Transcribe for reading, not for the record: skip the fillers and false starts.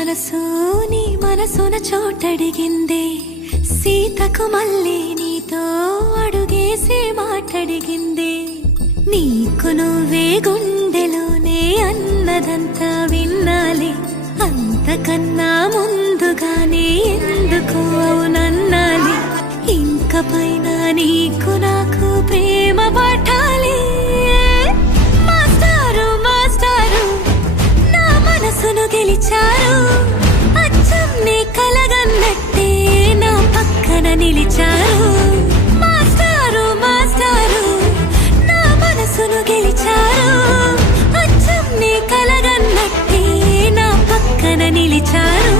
మనసు నీ మనసున చోటడిగిందే, సీతకు మళ్ళీ నీతో అడుగేసి మాటడిగిందే. నీకు నువ్వే గుండెలోనే అన్నదంతా విన్నాలే, అంతకన్నా ముందుగానే ఎందుకు అవునన్నాలే. ఇంక పైన నీకు నాకు ప్రేమ పాఠాలే. మాస్టారు మాస్టారు నా మనసును గెలిచారు, అచ్చం నీ కలగన్నట్టే నా పక్కన నిలిచారు. మాస్టారు మాస్టారు నా మనసును గెలిచారు, అచ్చం నీ కలగన్నట్టే నా పక్కన నిలిచారు.